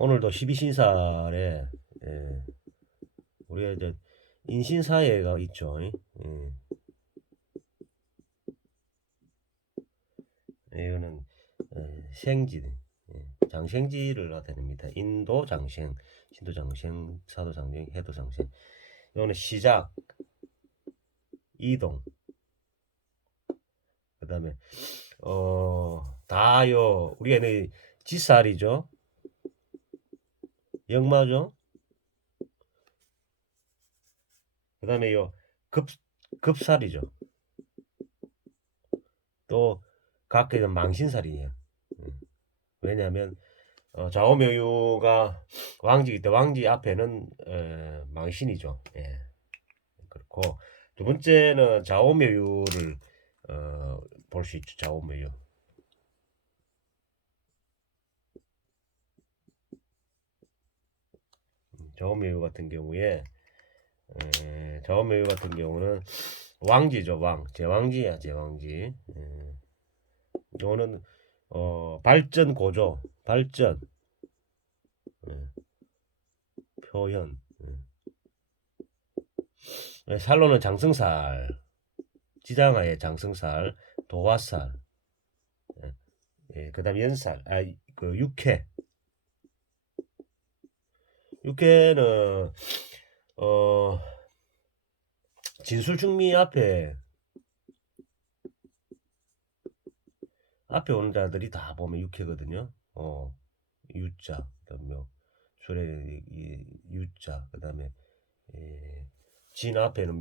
오늘도 12신살에 우리가 이제 인신사회가 있죠. 이거는 생지, 장생지를 나타냅니다. 인도 장생, 신도 장생, 사도 장생, 해도 장생. 이거는 시작, 이동. 그 다음에 다요. 우리가 지살이죠. 역마죠. 그 다음에 급살이죠. 또 각각은 망신살이에요. 왜냐하면 좌우묘유가 왕지이기 때문에 왕지 앞에는 망신이죠. 예. 그렇고 두 번째는 좌우묘유를 볼 수 있죠. 좌우묘유. 좌우묘유 같은 경우에 좌우묘유 같은 경우는 왕지죠. 왕. 제왕지야. 제왕지. 이거는 발전 고조. 발전. 표현. 살로는 장승살. 지장하에 장승살. 도화살. 그 다음 연살. 육회. 육회는 진술충미 앞에 오는 자들이 다 보면 육회거든요. 유자, 그다음에 술에 유자, 그다음에 진 앞에는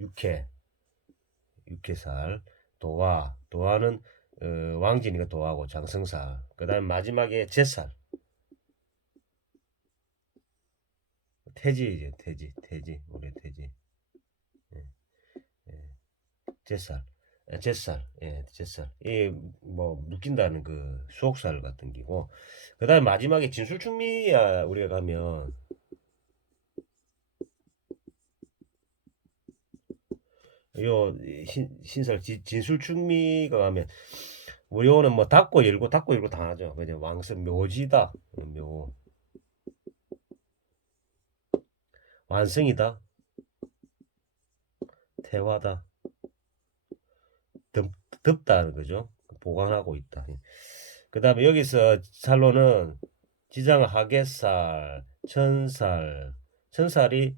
육회, 육회살, 도화는 왕진이가 도화고 장성살, 그다음에 마지막에 제살, 태지이죠. 태지, 우리 태지, 제살. 제살, 제살. 뭐 묶인다는 그 수옥살 같은 기고, 그다음에 마지막에 진술충미야 우리가 가면 요 신설 진술충미가 가면 우리오는 뭐 닫고 열고 다 하죠. 그냥 왕성 묘지다, 묘 완성이다, 태화다, 덮다는 거죠. 보관하고 있다. 그 다음에 여기서 살로는 지장 하계살, 천살이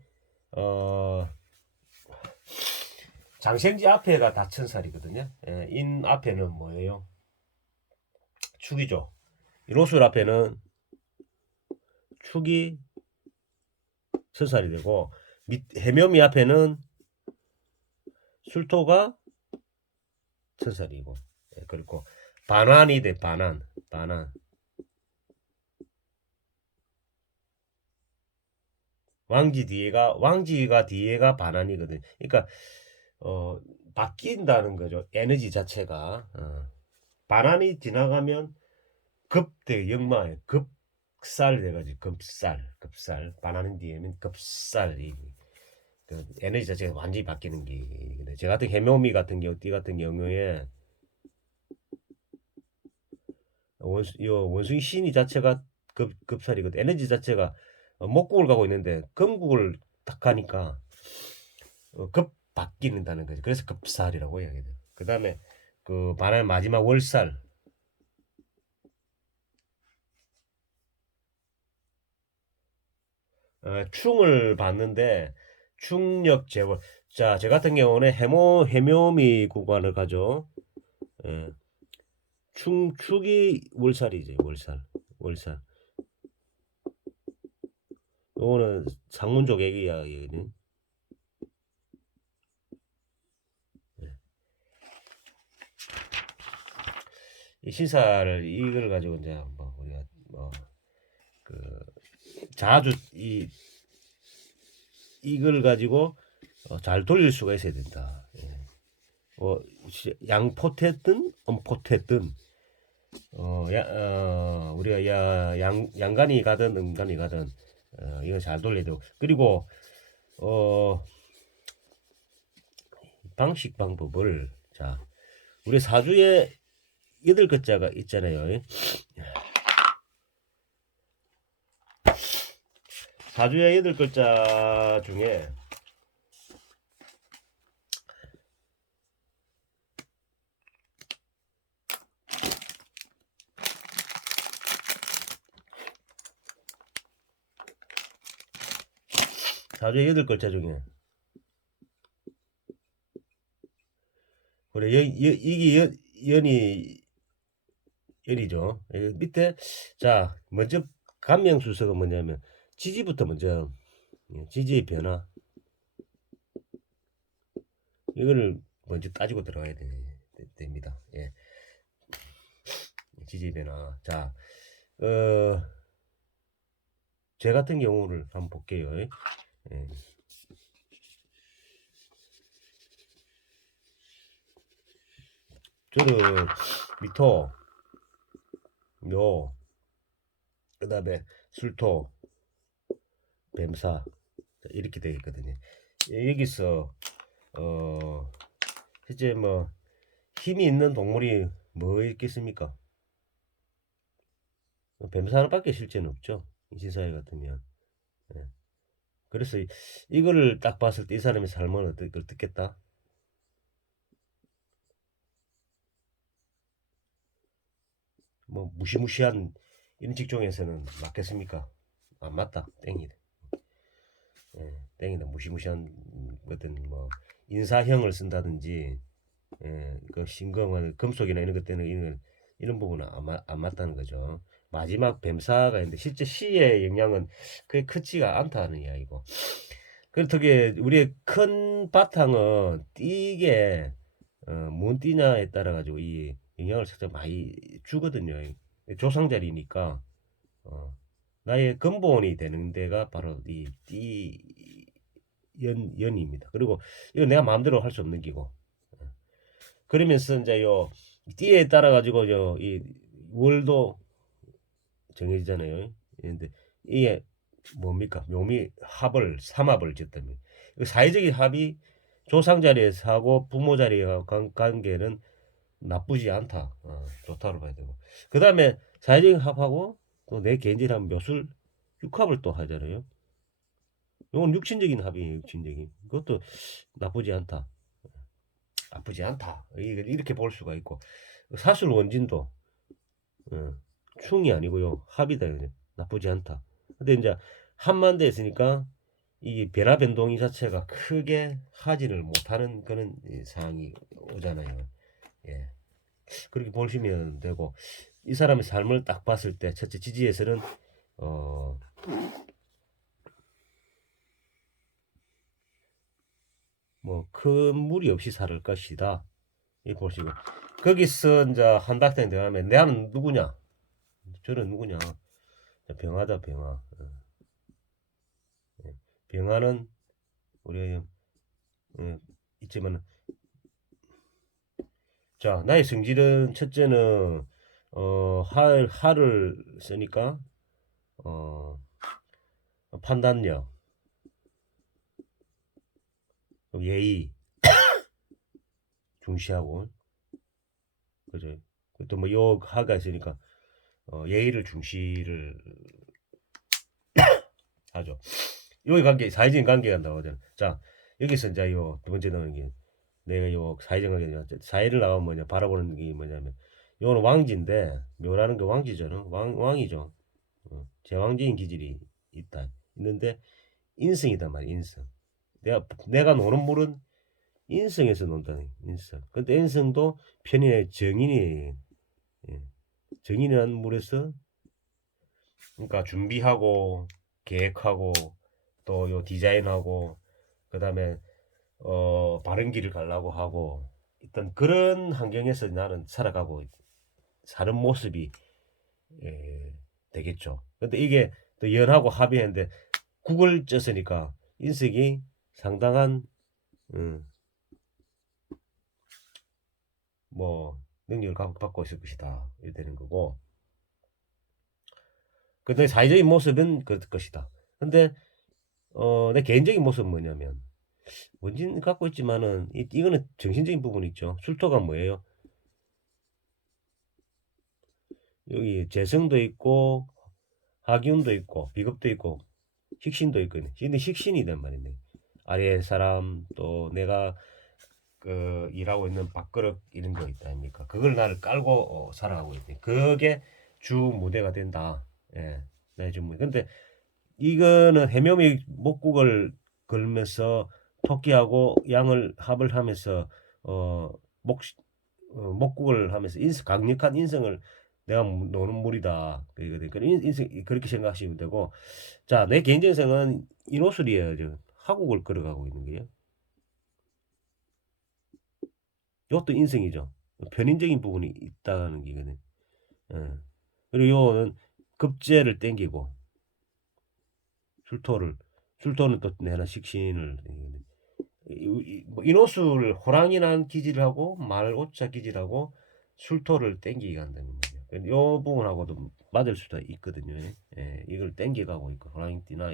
장생지 앞에가 다 천살이거든요. 인 앞에는 뭐예요? 축이죠. 이로술 앞에는 축이 천살이 되고, 해묘미 앞에는 술토가 천살이고, 그리고 반환이 돼. 반환. 왕지가 뒤에가 반환이거든. 그러니까 바뀐다는 거죠. 에너지 자체가. 반환이 지나가면 급대 역마에 급살 돼가지고 급살 반환인 뒤에는 급살이 그 에너지 자체가 완전히 바뀌는 게. 제 같은 해묘미 같은 경우, 띠 같은 경우에 원숭이 신이 자체가 급살이거든. 에너지 자체가 목국을 가고 있는데 금국을 딱 가니까 급 바뀌는다는 거죠. 그래서 급살이라고 이야기해요. 그 다음에 그 반환 마지막 월살. 충을 봤는데 충력 재월. 자, 제 같은 경우는 해묘미 구간을 가죠. 예. 축이 월살이지. 월살. 요거는 상문족 얘기거든. 이 신사를 이걸 가지고 이제 뭐 우리가 뭐그 자주 이걸 가지고 잘 돌릴 수가 있어야 된다. 양포태든 음포태든 우리가 양간이 가든 음간이 가든 이거 잘 돌려야 되고, 그리고 방법을, 자, 우리 사주에 8글자가 있잖아요. 사주의 8글자 중에 사주의 8글자 중에 그래 이게 연이죠. 밑에 자 먼저 간명수서가 뭐냐면 지지부터 먼저 지지의 변화 이거를 먼저 따지고 들어가야 됩니다. 예. 지지의 변화. 자, 제 같은 경우를 한번 볼게요. 예. 저는 미토, 묘, 그 다음에 술토, 뱀사 이렇게 되어 있거든요. 여기서 실제 뭐 힘이 있는 동물이 뭐 있겠습니까? 뱀사 하나밖에 실제는 없죠. 인신사회 같으면. 예. 그래서 이거를 딱 봤을 때 이 사람의 삶은 어떻겠다? 뭐 무시무시한 이런 직종에서는 맞겠습니까? 안 맞다. 땡이다. 예, 땡이다. 무시무시한 어떤 뭐 인사형을 쓴다든지 그 신경을 금속이나 이런 것 때문에 이런 부분은 안 맞다는 거죠. 마지막 뱀사가 있는데 실제 시의 영향은 그게 크지가 않다는 이야기고. 그렇게 우리의 큰 바탕은 띠게 뭔 띠냐에 따라 가지고 이 영향을 살짝 많이 주거든요. 조상자리니까 나의 근본이 되는 데가 바로 이 연입니다. 그리고 이거 내가 마음대로 할 수 없는 기고. 그러면서 이제 요 띠에 따라 가지고 이 월도 정해지잖아요. 근데 이게 뭡니까? 묘미 합을 삼합을 짓다면 사회적인 합이 조상 자리에서 하고 부모 자리와 관계는 나쁘지 않다. 좋다로 봐야 되고. 그 다음에 사회적인 합하고 또 내 개인적인 합 묘술 육합을 또 하잖아요. 이건 육신적인 합이에요. 육신적인. 그것도 나쁘지 않다. 나쁘지 않다. 이렇게 볼 수가 있고 사술 원진도 충이 아니고요. 합이다. 나쁘지 않다. 근데 이제 합만 됐으니까 이 변화 변동이 자체가 크게 하지를 못하는 그런 상황이 오잖아요. 예. 그렇게 보시면 되고 이 사람의 삶을 딱 봤을 때 첫째 지지에서는 어, 뭐 큰 무리 없이 살 것이다. 이 보시고 거기서 이제 한바탕 들어가면 나는 누구냐? 저는 누구냐? 병화다 병화. 예. 병화는 우리 있지만 자 나의 성질은 첫째는 할을 쓰니까 어, 판단력, 예의 중시하고 그죠? 또 뭐 요 하가 있으니까 예의를 중시를 하죠. 여기 관계 사회적인 관계가 나오잖아. 자 여기서 이제 요 두 번째 나오는 게 내가 요 사회적 관계 사회를 나가면 뭐냐 바라보는 게 뭐냐면 요는 왕지인데 묘라는 게 왕지잖아. 왕이죠. 제왕적인 기질이 있는데 인성이단 말이야 인성. 내가 노는 물은 인성에서 논다는 인성. 근데 인성도 편인의 정인이 예, 정인이라는 물에서 그러니까 준비하고 계획하고 또 요 디자인하고 그다음에 바른 길을 가려고 하고 일단 그런 환경에서 나는 살아가고 사는 모습이 되겠죠. 근데 이게 또 연하고 합의했는데 국을 쪘으니까 인색이 상당한 음, 뭐 능력을 갖고 있을 것이다 이렇게 되는 거고 근데 사회적인 모습은 그럴 것이다. 근데 내 개인적인 모습은 뭐냐면 원진 갖고 있지만은 이거는 정신적인 부분이 있죠. 술토가 뭐예요? 여기 재성도 있고 하기운도 있고 비겁도 있고 식신도 있거든요. 근데 식신이란 말이네. 아래 사람 또 내가 그 일하고 있는 밥그릇 이런 거 있다 아닙니까? 그걸 나를 깔고 살아가고 있대. 그게 주 무대가 된다. 예, 내 주 무대. 근데 이거는 해묘미 목국을 걸면서 토끼하고 양을 합을 하면서 어, 목 목국을 하면서 강력한 인성을 내가 노는 물이다. 그러거든. 인성 그렇게 생각하시면 되고, 자, 내 개인정성은 인호술이에요. 하국을 걸어가고 있는 거예요. 이것도 인성이죠. 편인적인 부분이 있다는 게거든. 예. 그리고 요거는 급제를 땡기고 술토를 술토는 또 내나 식신을 뭐 인호술 호랑이란 기질하고 말오자 기질하고 술토를 땡기게 한다는 거예요. 요 부분하고도 맞을 수도 있거든요. 예, 이걸 땡겨가고 있고 호랑이 띠나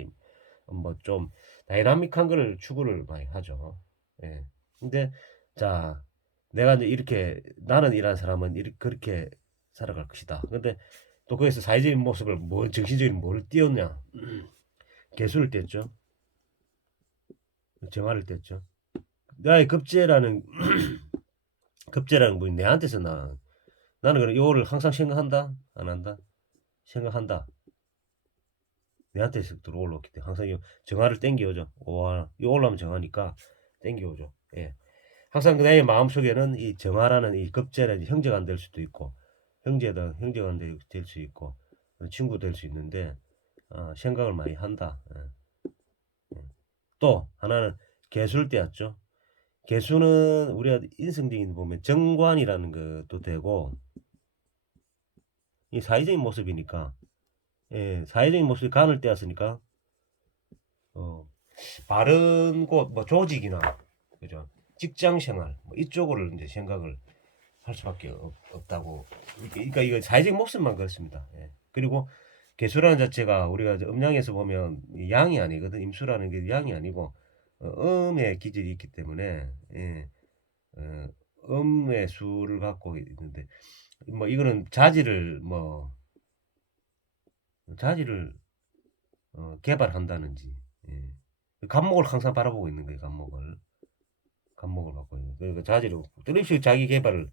뭐 좀 다이나믹한 거를 추구를 많이 하죠. 예. 근데 자, 내가 이제 이렇게 나는 이런 사람은 이렇게 그렇게 살아갈 것이다. 근데 또 거기서 사회적인 모습을 뭐 정신적인 뭐를 띄웠냐? 개수를 띄웠죠. 정화를 띄웠죠. 나의 급제라는 급제라는 분이 내한테서 나는 그래 요거를 항상 생각한다 안 한다 생각한다. 내한테서 들어올랐기 때문에 항상 이 정화를 땡겨오죠. 와, 이 올라오면 정화니까 땡겨오죠. 예. 항상 내 마음속에는 이 정화라는 이 급제라는 형제가 안 될 수도 있고 형제가 안 될 수 있고 친구 될 수 있는데 생각을 많이 한다. 예. 예. 또 하나는 개수를 떼었죠. 개수는 우리가 인성적인 보면 정관이라는 것도 되고 이 사회적인 모습이니까 예, 사회적인 모습이 간을 떼었으니까 어, 바른 곳, 뭐 조직이나 그죠? 직장 생활 뭐 이쪽으로 이제 생각을 할 수밖에 없다고. 그러니까 이거 사회적인 모습만 그렇습니다. 예. 그리고 개수라는 자체가 우리가 음양에서 보면 양이 아니거든. 임수라는 게 양이 아니고 음의 기질이 있기 때문에 예, 어, 음의 수를 갖고 있는데 뭐 이거는 자질을 개발한다는지 예. 감목을 항상 바라보고 있는 거예요. 감목을 갖고 있는 그러니까 자질을 뚜렷이 자기 개발을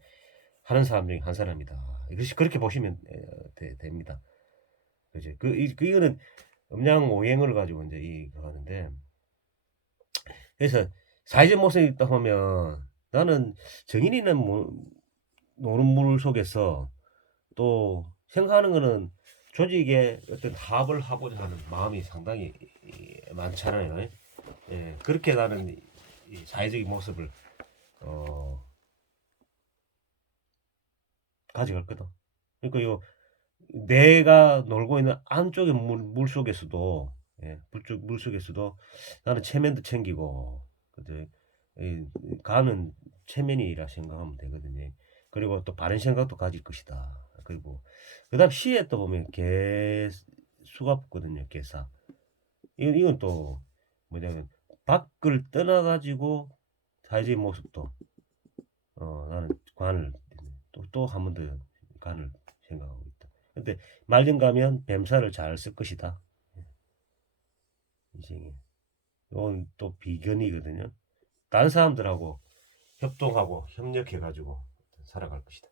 하는 사람 중에 한 사람이다. 이것이 그렇게 보시면 됩니다. 그죠? 이거는 음양 오행을 가지고 이제 이거 하는데 그래서 사회적 모습이 있다 보면 나는 정인이는 노는 물 속에서 또 생각하는 거는 조직의 어떤 합을 하고자 하는 마음이 상당히 많잖아요. 예, 그렇게 나는 이 사회적인 모습을 어, 가져갈 거다. 그러니까 요 내가 놀고 있는 안쪽의 물 속에서도 예, 물 속에서도 나는 체면도 챙기고 그제 가는 체면이라 생각하면 되거든요. 그리고 또 바른 생각도 가질 것이다. 그리고 그다음 시에 또 보면 개수가 붙거든요. 개사. 이건 또 뭐냐면 밖을 떠나가지고 사회적인 모습도 나는 관을 또 한 번 더 관을 생각하고 있다. 근데 말년 가면 뱀살을 잘 쓸 것이다. 인생에. 이건 또 비견이거든요. 다른 사람들하고 협동하고 협력해가지고 살아갈 것이다.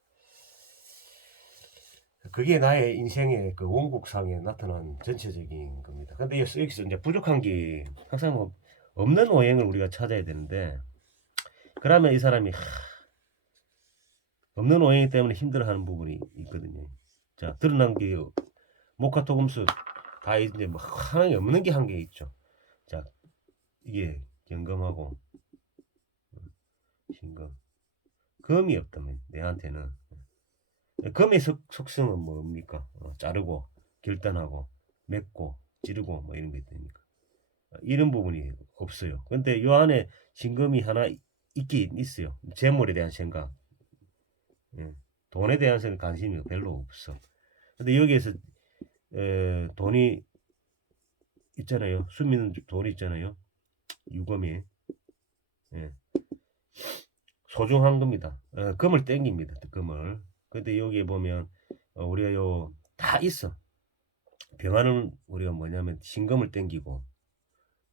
그게 나의 인생의 그 원국상에 나타난 전체적인 겁니다. 근데 여기서 이제 부족한 게 항상 뭐 없는 오행을 우리가 찾아야 되는데 그러면 이 사람이 없는 오행이기 때문에 힘들어하는 부분이 있거든요. 자, 드러난 게 목화토금수 다 이제 뭐 하나가 없는 게 한 개 있죠. 자, 이게 경금하고 신금, 금이 없다면 내한테는 금의 속성은 뭡니까? 자르고 결단하고 맺고 찌르고 뭐 이런 게 있다니까. 이런 부분이 없어요. 근데 요 안에 신금이 하나 있긴 있어요. 재물에 대한 생각, 예. 돈에 대한 관심이 별로 없어. 근데 여기에서 돈이 있잖아요. 숨있는 돈이 있잖아요. 유금이 예. 소중한 겁니다. 금을 땡깁니다. 금을. 근데 여기에 보면 우리가 요 다 있어. 병화는 우리가 뭐냐면 신금을 땡기고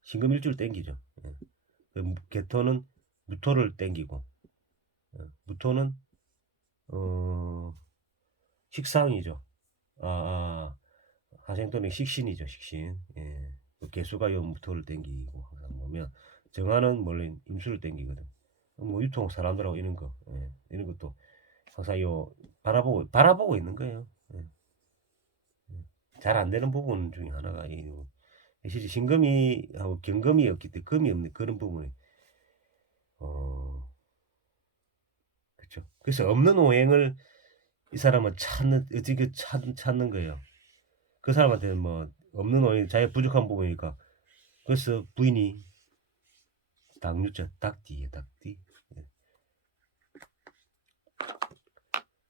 신금 일주를 땡기죠. 예. 개토는 무토를 땡기고 무토는 식상이죠. 화생토는 식신이죠. 식신. 예. 개수가 요 무토를 땡기고 항상 보면 정화는 원래 임수를 땡기거든. 뭐 유통 사람들하고 이런 거 이런 것도 항상 요 바라보고 있는 거예요. 예. 잘 안 되는 부분 중에 하나가 이 실제 신금이 하고 경금이 없기 때문에 금이 없는 그런 부분이 그렇죠. 그래서 없는 오행을 이 사람은 어떻게 찾는 거예요. 그 사람한테는 뭐 없는 오행 자기가 부족한 부분이니까 그래서 부인이 닭유자 닭띠예요. 닭띠. 예.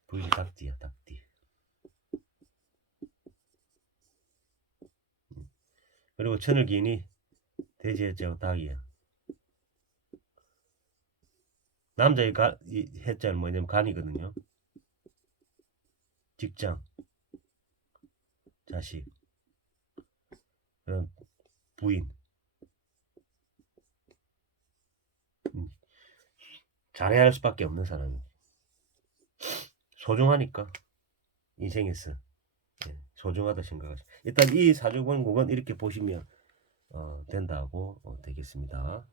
부인이 닭띠야. 닭띠. 그리고 천을기인이 돼지해자고 닭이야. 남자의 이 해자는 뭐냐면 간이거든요. 직장, 자식, 부인. 잘해야 할 수밖에 없는 사람이 소중하니까 인생에서 소중하다 생각하죠. 일단 이 사주권국은 이렇게 보시면 된다고 되겠습니다.